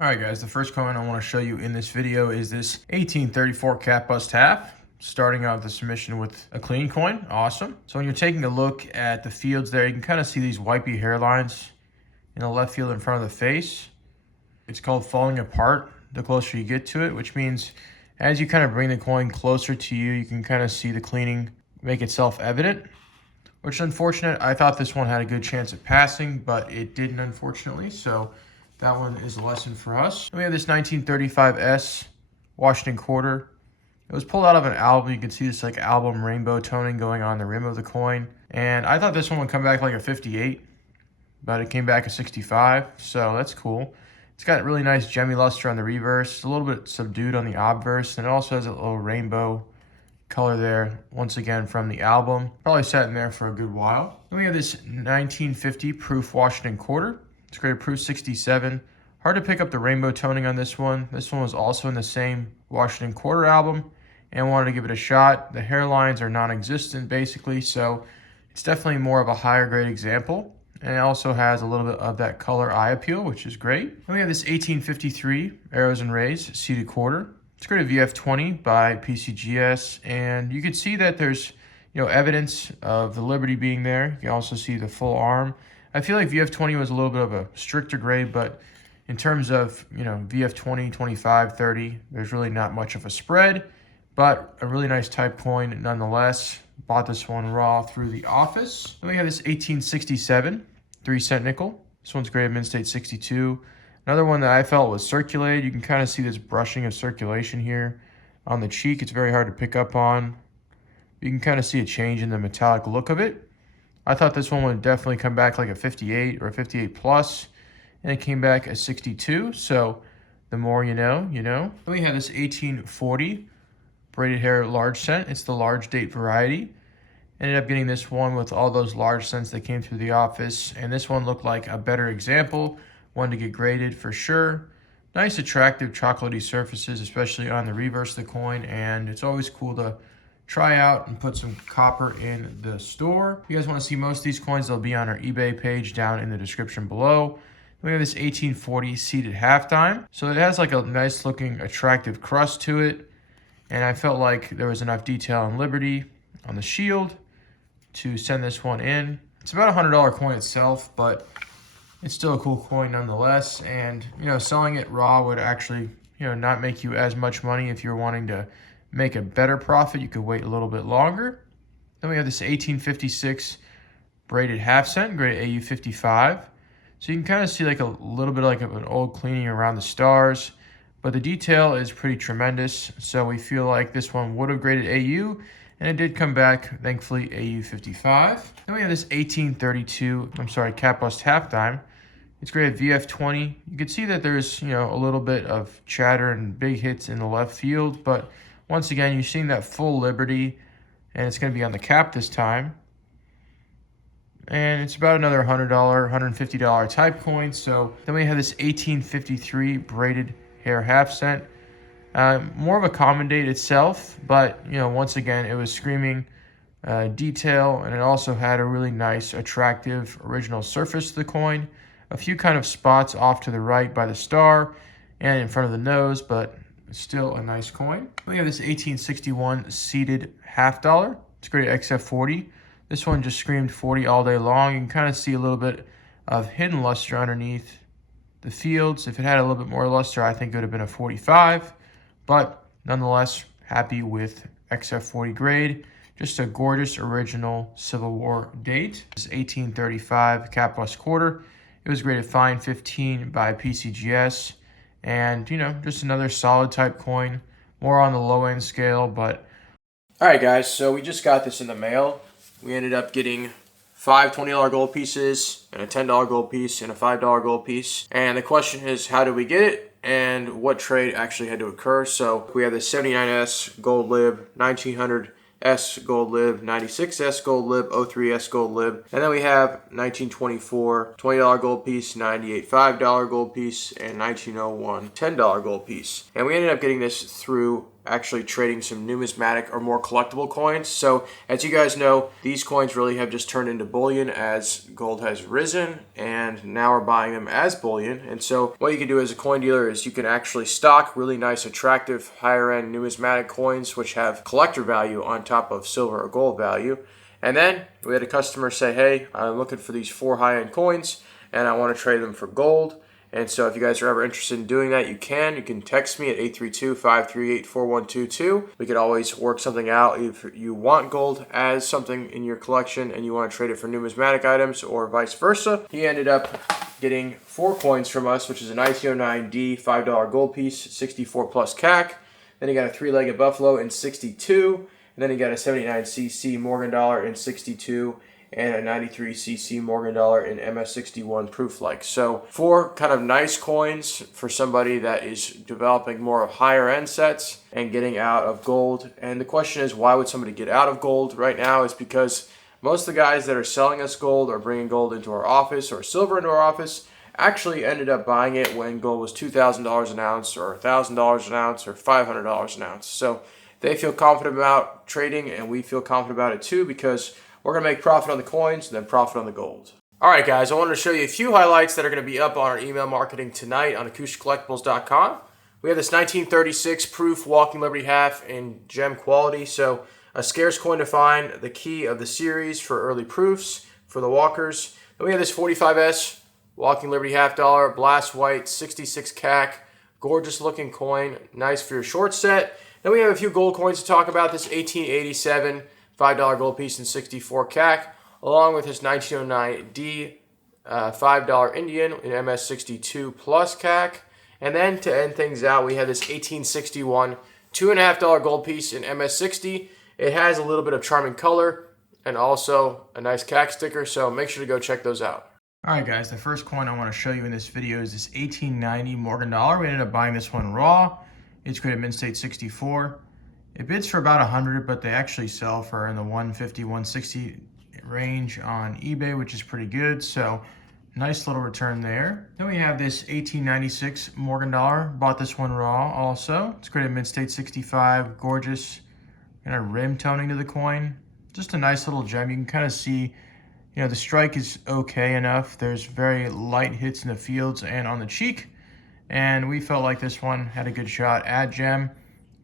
Alright guys, the first coin I want to show you in this video is this 1834 cap bust half. Starting out the submission with a clean coin. Awesome. So when you're taking a look at the fields there, you can kind of see these wipey hairlines in the left field in front of the face. It's called falling apart the closer you get to it, which means as you kind of bring the coin closer to you, you can kind of see the cleaning make itself evident, which is unfortunate. I thought this one had a good chance of passing, but it didn't, unfortunately. So that one is a lesson for us. We have this 1935S Washington quarter. It was pulled out of an album. You can see this like album rainbow toning going on the rim of the coin. And I thought this one would come back like a 58, but it came back a 65. So that's cool. It's got really nice gemmy luster on the reverse. It's a little bit subdued on the obverse. And it also has a little rainbow color there, once again from the album. Probably sat in there for a good while. Then we have this 1950 proof Washington quarter. It's graded proof 67. Hard to pick up the rainbow toning on this one. This one was also in the same Washington quarter album and wanted to give it a shot. The hairlines are non-existent basically, so it's definitely more of a higher grade example. And it also has a little bit of that color eye appeal, which is great. Then we have this 1853 Arrows and Rays seated quarter. It's graded VF20 by Pcgs, and you can see that there's evidence of the Liberty being there. You can also see the full arm. I feel like VF20 was a little bit of a stricter grade, but in terms of, VF20, 25, 30, there's really not much of a spread, but a really nice type coin nonetheless. Bought this one raw through the office. Then we have this 1867 3-cent nickel. This one's graded Mint State 62. Another one that I felt was circulated. You can kind of see this brushing of circulation here on the cheek. It's very hard to pick up on. You can kind of see a change in the metallic look of it. I thought this one would definitely come back like a 58 or a 58 plus, and it came back a 62. So the more you know, you know. Then we have this 1840 braided hair large cent. It's the large date variety. Ended up getting this one with all those large cents that came through the office, and this one looked like a better example, one to get graded for sure. Nice attractive chocolatey surfaces, especially on the reverse of the coin, and it's always cool to try out and put some copper in the store. If you guys want to see most of these coins, they'll be on our eBay page down in the description below. We have this 1840 seated halftime. So it has like a nice looking attractive crust to it. And I felt like there was enough detail on Liberty on the shield to send this one in. It's about a $100 coin itself, but it's still a cool coin nonetheless. And, selling it raw would actually, not make you as much money. If you're wanting to make a better profit, you could wait a little bit longer. Then we have this 1856 braided half cent, graded AU 55. So you can kind of see like a little bit like an old cleaning around the stars, but the detail is pretty tremendous. So we feel like this one would have graded AU, and it did come back, thankfully, AU 55. Then we have this 1832, cap bust halftime. It's graded VF20. You can see that there's, a little bit of chatter and big hits in the left field, but once again, you're seeing that full Liberty, and it's going to be on the cap this time. And it's about another $100, $150 type coin. So then we have this 1853 braided hair half cent. More of a common date itself, but, once again, it was screaming detail, and it also had a really nice, attractive, original surface to the coin. A few kind of spots off to the right by the star and in front of the nose, but still a nice coin. We have this 1861 seated half dollar. It's graded XF40. This one just screamed 40 all day long. You can kind of see a little bit of hidden luster underneath the fields. If it had a little bit more luster, I think it would have been a 45. But nonetheless, happy with XF40 grade. Just a gorgeous original Civil War date. This is 1835 cap bust quarter. It was graded fine 15 by PCGS. And, just another solid type coin. More on the low end scale, but... Alright guys, so we just got this in the mail. We ended up getting 5 $20 gold pieces and a $10 gold piece and a $5 gold piece. And the question is, how did we get it? And what trade actually had to occur? So we have the 79S gold lib, 1900S gold lib, 96S gold lib, 03S gold lib, and then we have 1924 $20 gold piece, 98 $5 gold piece, and 1901 $10 gold piece. And we ended up getting this through actually trading some numismatic or more collectible coins. So as you guys know, these coins really have just turned into bullion as gold has risen, and now we're buying them as bullion. And so what you can do as a coin dealer is you can actually stock really nice, attractive, higher end numismatic coins which have collector value on top of silver or gold value. And then we had a customer say, hey, I'm looking for these 4 high-end coins and I want to trade them for gold. And so if you guys are ever interested in doing that, you can text me at 832-538-4122. We could always work something out if you want gold as something in your collection and you want to trade it for numismatic items or vice versa. He ended up getting 4 coins from us, which is a 1909D $5 gold piece, 64 plus CAC. Then he got a 3-legged buffalo in 62. And then he got a 79cc Morgan dollar in 62 and a 93cc Morgan dollar in MS61 proof-like. So 4 kind of nice coins for somebody that is developing more of higher end sets and getting out of gold. And the question is, why would somebody get out of gold right now? Is because most of the guys that are selling us gold or bringing gold into our office or silver into our office actually ended up buying it when gold was $2,000 an ounce or $1,000 an ounce or $500 an ounce. So they feel confident about trading, and we feel confident about it too, because we're going to make profit on the coins and then profit on the gold. All right, guys, I wanted to show you a few highlights that are going to be up on our email marketing tonight on AcoushaCollectibles.com. We have this 1936 proof Walking Liberty half in gem quality, so a scarce coin to find, the key of the series for early proofs for the walkers. Then we have this 45S Walking Liberty half dollar, blast white, 66 CAC, gorgeous looking coin, nice for your short set. Then we have a few gold coins to talk about. This 1887 $5 gold piece in 64 CAC, along with this 1909D $5 Indian in MS62 plus CAC. And then to end things out, we have this 1861 $2.50 gold piece in MS60. It has a little bit of charming color and also a nice CAC sticker, so make sure to go check those out. All right, guys, the first coin I want to show you in this video is this 1890 Morgan dollar. We ended up buying this one raw. It's graded Mint State 64. It bids for about 100, but they actually sell for in the 150, 160 range on eBay, which is pretty good. So nice little return there. Then we have this 1896 Morgan dollar. Bought this one raw also. It's graded Mint State 65. Gorgeous kind of rim toning to the coin. Just a nice little gem. You can kind of see, you know, the strike is okay enough. There's very light hits in the fields and on the cheek. And we felt like this one had a good shot at gem.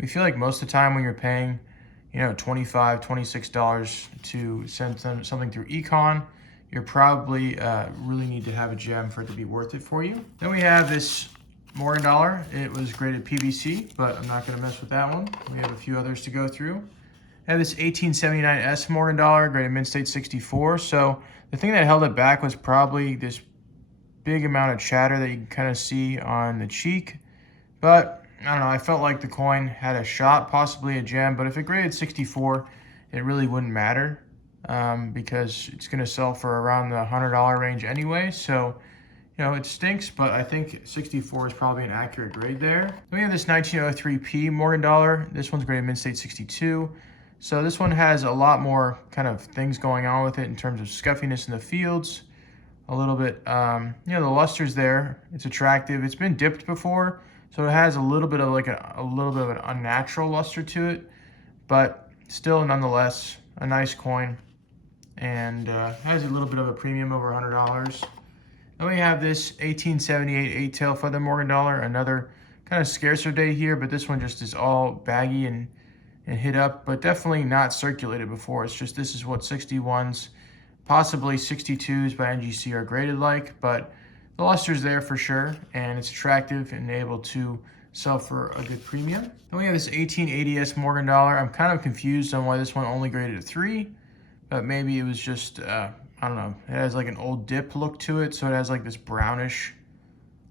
We feel like most of the time when you're paying, you know, $25, $26 to send something through Econ, you're probably really need to have a gem for it to be worth it for you. Then we have this Morgan dollar. It was graded PVC, but I'm not going to mess with that one. We have a few others to go through. I have this 1879S Morgan dollar, graded Mint State 64. So the thing that held it back was probably this big amount of chatter that you can kind of see on the cheek. But I don't know, I felt like the coin had a shot, possibly a gem, but if it graded 64, it really wouldn't matter because it's going to sell for around the $100 range anyway. So, you know, it stinks, but I think 64 is probably an accurate grade there. Then we have this 1903P Morgan dollar. This one's graded Mint State 62. So this one has a lot more kind of things going on with it in terms of scuffiness in the fields. A little bit, you know, the luster's there. It's attractive. It's been dipped before, so it has a little bit of like a little bit of an unnatural luster to it, but still, nonetheless, a nice coin, and has a little bit of a premium over $100. Then we have this 1878 8-tail feather Morgan dollar, another kind of scarcer day here, but this one just is all baggy and hit up, but definitely not circulated before. It's just this is what 61s. Possibly 62s by NGC are graded like, but the luster's there for sure, and it's attractive and able to sell for a good premium. Then we have this 1880S Morgan dollar. I'm kind of confused on why this one only graded a 3, but maybe it was just, I don't know, it has like an old dip look to it, so it has like this brownish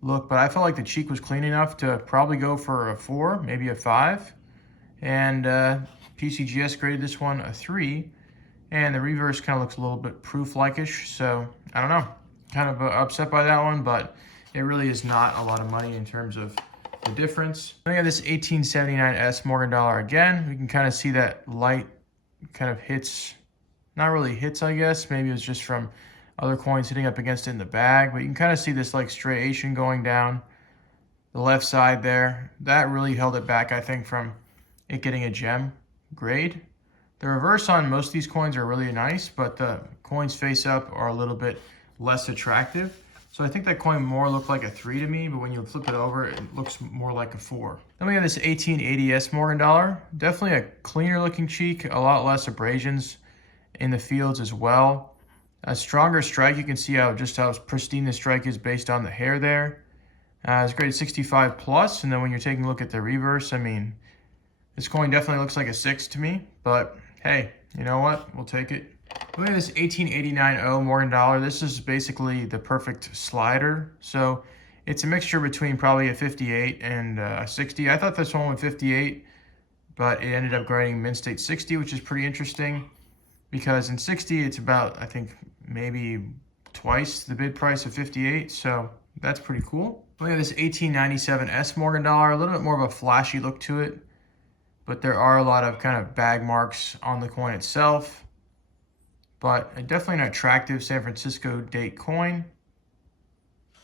look, but I felt like the cheek was clean enough to probably go for a 4, maybe a 5, and PCGS graded this one a 3. And the reverse kind of looks a little bit proof-like-ish, so I don't know. Kind of upset by that one, but it really is not a lot of money in terms of the difference. Then we have this 1879S Morgan dollar again. We can kind of see that light kind of hits, not really hits, I guess. Maybe it was just from other coins hitting up against it in the bag, but you can kind of see this like striation going down the left side there. That really held it back, I think, from it getting a gem grade. The reverse on most of these coins are really nice, but the coins face up are a little bit less attractive. So I think that coin more looked like a 3 to me, but when you flip it over, it looks more like a 4. Then we have this 1880s Morgan dollar. Definitely a cleaner looking cheek, a lot less abrasions in the fields as well. A stronger strike, you can see how pristine the strike is based on the hair there. It's graded 65 plus, and then when you're taking a look at the reverse, I mean, this coin definitely looks like a 6 to me, but hey, you know what? We'll take it. Look at this 1889 Morgan dollar. This is basically the perfect slider. So it's a mixture between probably a 58 and a 60. I thought this one was 58, but it ended up grading mint state 60, which is pretty interesting because in 60, it's about, I think, maybe twice the bid price of 58. So that's pretty cool. Look at this 1897 Morgan dollar. A little bit more of a flashy look to it, but there are a lot of kind of bag marks on the coin itself. But definitely an attractive San Francisco date coin.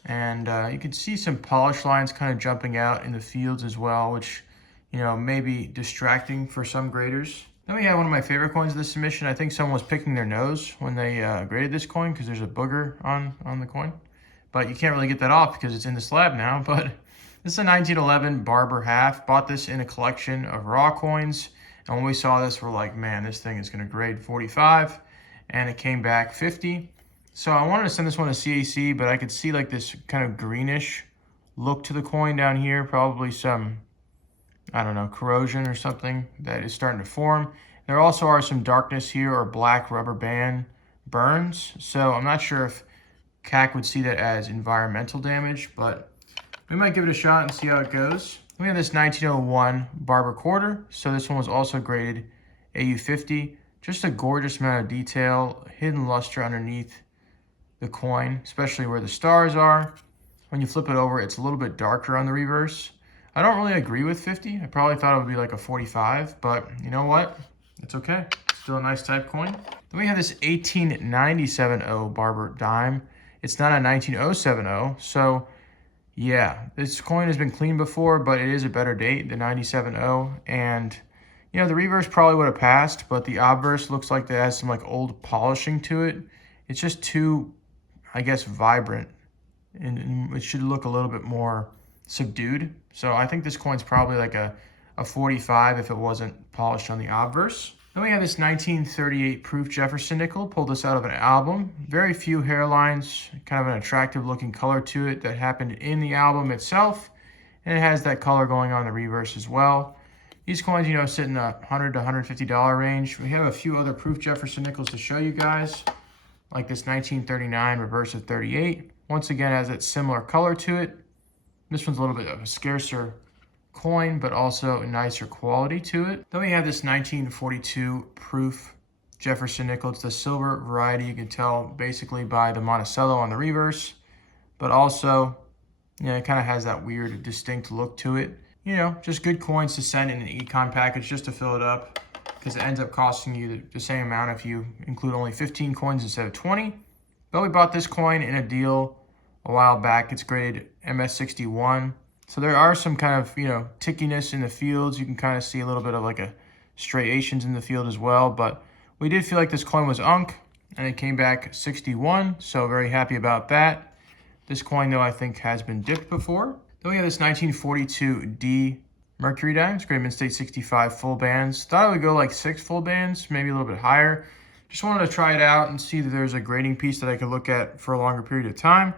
And you can see some polish lines kind of jumping out in the fields as well, which, you know, may be distracting for some graders. Then we have one of my favorite coins of this submission. I think someone was picking their nose when they graded this coin because there's a booger on the coin. But you can't really get that off because it's in the slab now. But this is a 1911 Barber half. Bought this in a collection of raw coins. And when we saw this, we're like, man, this thing is going to grade 45. And it came back 50. So I wanted to send this one to CAC, but I could see like this kind of greenish look to the coin down here. Probably some, I don't know, corrosion or something that is starting to form. There also are some darkness here or black rubber band burns. So I'm not sure if CAC would see that as environmental damage, but we might give it a shot and see how it goes. We have this 1901 Barber quarter. So this one was also graded AU 50. Just a gorgeous amount of detail, hidden luster underneath the coin, especially where the stars are. When you flip it over, it's a little bit darker on the reverse. I don't really agree with 50. I probably thought it would be like a 45, but you know what? It's okay. Still a nice type coin. Then we have this 1897 Barber dime. It's not a 1907, so yeah, this coin has been cleaned before, but it is a better date, the 97, and you know, the reverse probably would have passed, but the obverse looks like it has some like old polishing to it. It's just too, I guess, vibrant, and it should look a little bit more subdued. So I think this coin's probably like a 45 if it wasn't polished on the obverse. Then we have this 1938 proof Jefferson nickel. Pulled this out of an album. Very few hairlines, kind of an attractive looking color to it that happened in the album itself. And it has that color going on the reverse as well. These coins, you know, sit in the $100 to $150 range. We have a few other proof Jefferson nickels to show you guys, like this 1939 reverse of 38. Once again, has that similar color to it. This one's a little bit of a scarcer coin, but also a nicer quality to it. Then we have this 1942 proof Jefferson nickel. It's the silver variety. You can tell basically by the Monticello on the reverse, but also, you know, it kind of has that weird, distinct look to it. You know, just good coins to send in an econ package just to fill it up, because it ends up costing you the same amount if you include only 15 coins instead of 20. But we bought this coin in a deal a while back. It's graded MS61. So there are some kind of, you know, tickiness in the fields. You can kind of see a little bit of like a striations in the field as well. But we did feel like this coin was unk, and it came back 61. So very happy about that. This coin, though, I think has been dipped before. Then we have this 1942 D Mercury dime. It's graded mint state 65 full bands. Thought it would go like 6 full bands, maybe a little bit higher. Just wanted to try it out and see that there's a grading piece that I could look at for a longer period of time.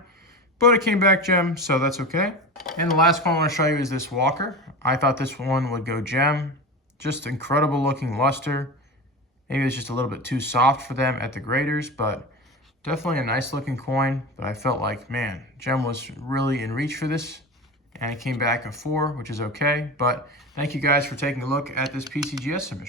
But it came back gem, so that's okay. And the last one I want to show you is this Walker. I thought this one would go gem. Just incredible looking luster. Maybe it's just a little bit too soft for them at the graders, but definitely a nice looking coin. But I felt like, man, gem was really in reach for this. And it came back a 4, which is okay. But thank you guys for taking a look at this PCGS submission.